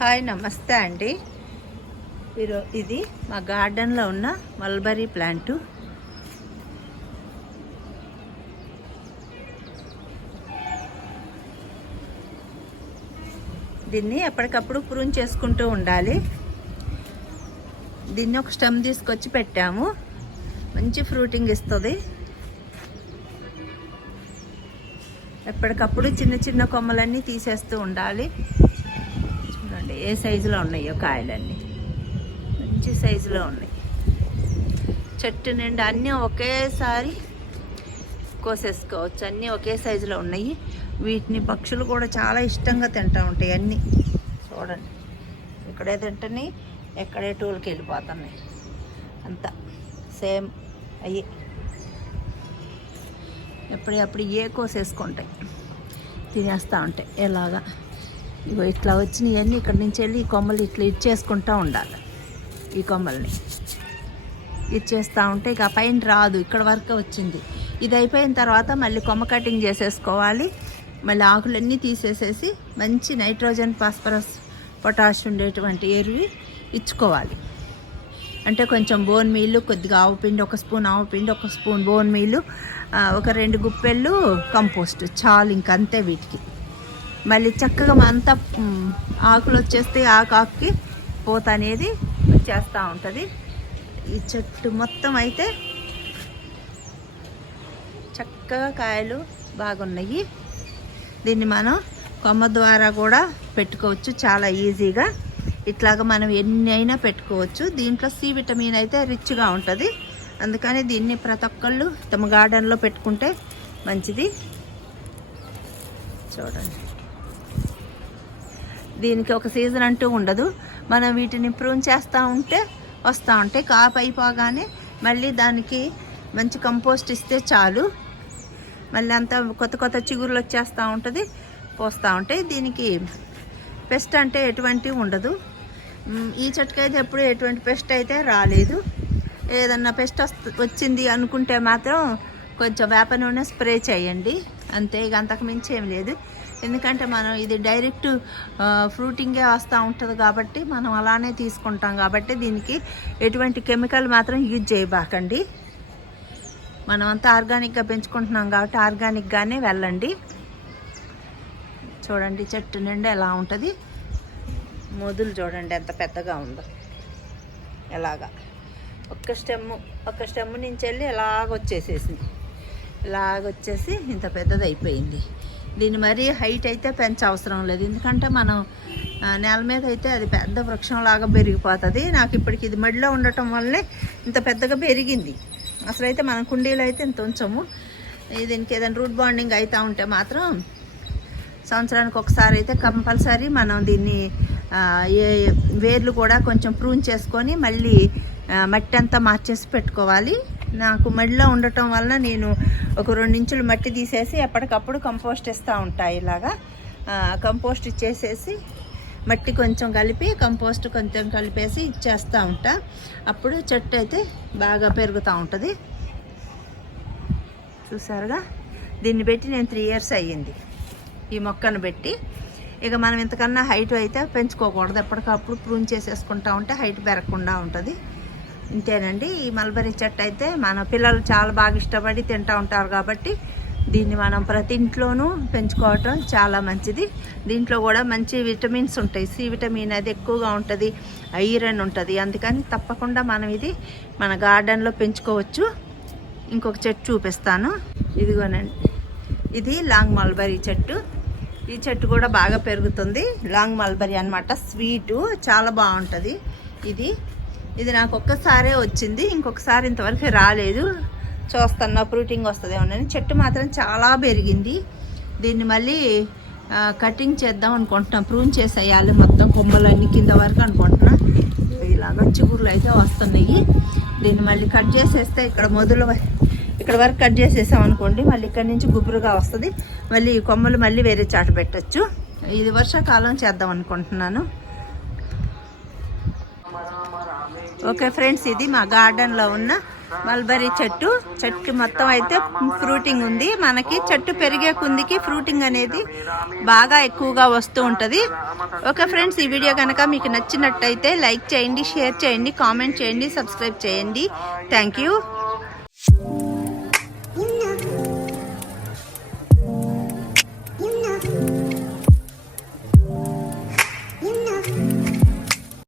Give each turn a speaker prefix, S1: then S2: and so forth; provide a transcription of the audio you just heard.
S1: Hi నమస్తే అండి. ఈరో ఇది మా గార్డెన్లో ఉన్న మల్బరీ ప్లాంటు. దీన్ని ఎప్పటికప్పుడు ప్రూన్ చేసుకుంటూ ఉండాలి. దీన్ని ఒక స్టెమ్ తీసుకొచ్చి పెట్టాము. మంచి ఫ్రూటింగ్ ఇస్తుంది. ఎప్పటికప్పుడు చిన్న చిన్న కొమ్మలన్నీ తీసేస్తూ ఉండాలి. చూడండి ఏ సైజులో ఉన్నాయో కాయలన్నీ. మంచి సైజులో ఉన్నాయి. చెట్టు నిండా అన్నీ ఒకేసారి కోసేసుకోవచ్చు. అన్నీ ఒకే సైజులో ఉన్నాయి. వీటిని పక్షులు కూడా చాలా ఇష్టంగా తింటూ ఉంటాయి అన్నీ. చూడండి ఇక్కడే తింటని ఎక్కడే టూల్కి వెళ్ళిపోతున్నాయి. అంతా సేమ్ అయ్యి. ఎప్పుడప్పుడు ఏ కోసేసుకుంటాయి. తినేస్తూ ఉంటాయి. ఎలాగా? ఇగో ఇట్లా వచ్చినవన్నీ ఇక్కడి నుంచి వెళ్ళి ఈ కొమ్మలు ఇట్లా ఇచ్చేసుకుంటూ ఉండాలి. ఈ కొమ్మల్ని. ఇచ్చేస్తూ ఉంటే ఇక పైన రాదు ఇక్కడ వరకు వచ్చింది. ఇది అయిపోయిన తర్వాత మళ్ళీ కొమ్మ కటింగ్ చేసేసుకోవాలి. మళ్ళీ ఆకులన్నీ తీసేసేసి మంచి నైట్రోజన్ ఫాస్ఫరస్ పొటాష్ ఉండేటువంటి ఎరువి ఇచ్చుకోవాలి. అంటే కొంచెం బోన్ మీలు కొద్దిగా ఆవు పిండి ఒక స్పూన్ ఆవు పిండి ఒక స్పూన్ బోన్ మీలు ఒక రెండు గుప్పెళ్ళు కంపోస్ట్ చాలు ఇంక అంతే వీటికి. మళ్ళీ చక్కగా అంతా ఆకులు వచ్చేస్తే ఆకు ఆకుకి పూత అనేది వచ్చేస్తూ ఉంటుంది. ఈ చెట్టు మొత్తం అయితే చక్కగా కాయలు బాగున్నాయి. దీన్ని మనం కొమ్మ ద్వారా కూడా పెట్టుకోవచ్చు చాలా ఈజీగా. ఇట్లాగా మనం ఎన్ని అయినా పెట్టుకోవచ్చు. దీంట్లో సి విటమిన్ అయితే రిచ్గా ఉంటుంది. అందుకని దీన్ని ప్రతి ఒక్కళ్ళు తమ గార్డెన్లో పెట్టుకుంటే మంచిది. చూడండి. దీనికి ఒక సీజన్ అంటూ ఉండదు. మనం వీటిని ప్రూన్ చేస్తూ ఉంటే వస్తూ ఉంటాయి కాపు అయిపోగానే మళ్ళీ దానికి మంచి కంపోస్ట్ ఇస్తే చాలు. మళ్ళీ అంతా కొత్త కొత్త చిగురులు వచ్చేస్తూ ఉంటుంది పోస్తూ ఉంటాయి దీనికి పెస్ట్ అంటే ఎటువంటి ఉండదు. ఈ చెట్టుకైతే ఎప్పుడు ఎటువంటి పెస్ట్ అయితే రాలేదు. ఏదన్నా పెస్ట్ వచ్చింది అనుకుంటే మాత్రం కొంచెం వేప నూనె స్ప్రే చేయండి. అంతే ఇక అంతకు మించి ఏం లేదు. ఎందుకంటే మనం ఇది డైరెక్ట్ ఫ్రూటింగే వస్తూ ఉంటుంది కాబట్టి మనం అలానే తీసుకుంటాం కాబట్టి దీనికి ఎటువంటి కెమికల్ మాత్రం యూజ్ చేయబాకండి. మనం అంతా ఆర్గానిక్గా పెంచుకుంటున్నాం కాబట్టి ఆర్గానిక్గానే వెళ్ళండి. చూడండి చెట్టు నిండా ఎలా ఉంటుంది. మొదలు చూడండి ఎంత పెద్దగా ఉందో. ఎలాగా. ఒక్క స్టెమ్ ఒక్క స్టెమ్ నుంచి వెళ్ళి ఎలాగొచ్చేసేసింది. ఇలాగొచ్చేసి ఇంత పెద్దది అయిపోయింది దీన్ని మరీ హైట్ అయితే పెంచ అవసరం లేదు. ఎందుకంటే మనం నేల మీద అయితే అది పెద్ద వృక్షంలాగా పెరిగిపోతుంది. నాకు ఇప్పటికి ఇది మడిలో ఉండటం వల్లే ఇంత పెద్దగా పెరిగింది. అసలైతే మనం కుండీలో అయితే ఇంత ఉంచము. దీనికి ఏదైనా రూట్ బాండింగ్ అవుతూ ఉంటే మాత్రం సంవత్సరానికి ఒకసారి అయితే కంపల్సరీ మనం దీన్ని ఏ వేర్లు కూడా కొంచెం ప్రూన్ చేసుకొని మళ్ళీ మట్టి అంతా మార్చేసి పెట్టుకోవాలి. నాకు మడిలో ఉండటం వలన నేను ఒక రెండు ఇంచులు మట్టి తీసేసి ఎప్పటికప్పుడు కంపోస్ట్ ఇస్తూ ఉంటాయి ఇలాగా. కంపోస్ట్ ఇచ్చేసేసి మట్టి కొంచెం కలిపి కంపోస్ట్ కొంచెం కలిపేసి ఇచ్చేస్తూ ఉంటా. అప్పుడు చెట్టు అయితే బాగా పెరుగుతూ ఉంటుంది. చూసారుగా? దీన్ని పెట్టి నేను త్రీ ఇయర్స్ అయ్యింది. ఈ మొక్కను పెట్టి. ఇక మనం ఇంతకన్నా హైట్ అయితే పెంచుకోకూడదు. ఎప్పటికప్పుడు ప్రూన్ చేసేసుకుంటా ఉంటే హైట్ పెరగకుండా ఉంటుంది. ఇంతేనండి. ఈ మల్బరీ చెట్టు అయితే మన పిల్లలు చాలా బాగా ఇష్టపడి తింటూ ఉంటారు కాబట్టి దీన్ని మనం ప్రతి ఇంట్లోనూ పెంచుకోవటం చాలా మంచిది. దీంట్లో కూడా మంచి విటమిన్స్ ఉంటాయి. సి విటమిన్ అది ఎక్కువగా ఉంటుంది. ఐరన్ ఉంటుంది. అందుకని తప్పకుండా మనం ఇది మన గార్డెన్లో పెంచుకోవచ్చు. ఇంకొక చెట్టు చూపిస్తాను. ఇదిగోనండి. ఇది లాంగ్ మల్బరీ చెట్టు. ఈ చెట్టు కూడా బాగా పెరుగుతుంది. లాంగ్ మల్బరీ అన్నమాట. స్వీటు. చాలా బాగుంటుంది. ఇది ఇది నాకు ఒక్కసారే వచ్చింది ఇంకొకసారి ఇంతవరకు రాలేదు. చూస్తున్నా ఫ్రూటింగ్ వస్తుందేమోనని చెట్టు మాత్రం చాలా పెరిగింది. దీన్ని మళ్ళీ కటింగ్ చేద్దాం అనుకుంటున్నాం. ప్రూన్ చేసేయాలి మొత్తం కొమ్మలన్నీ కింద వరకు అనుకుంటున్నా. ఇలాగ చిగుర్లు అయితే వస్తున్నాయి. దీన్ని మళ్ళీ కట్ చేసేస్తే ఇక్కడ మొదలు వ- ఇక్కడ వరకు కట్ చేసేసాం అనుకోండి మళ్ళీ ఇక్కడ నుంచి గుబురుగా వస్తుంది. మళ్ళీ కొమ్మలు మళ్ళీ వేరే చాట పెట్టచ్చు. ఇది వర్షాకాలం చేద్దాం అనుకుంటున్నాను. ఓకే ఫ్రెండ్స్ ఇది మా గార్డెన్లో ఉన్న మల్బరీ చెట్టు. చెట్టు మొత్తం అయితే ఫ్రూటింగ్ ఉంది. మనకి చెట్టు పెరిగే కుందికి ఫ్రూటింగ్ అనేది బాగా ఎక్కువగా వస్తూ ఉంటుంది. ఓకే ఫ్రెండ్స్ ఈ వీడియో కనుక మీకు నచ్చినట్టయితే లైక్ చేయండి షేర్ చేయండి కామెంట్ చేయండి సబ్స్క్రైబ్ చేయండి. Thank you.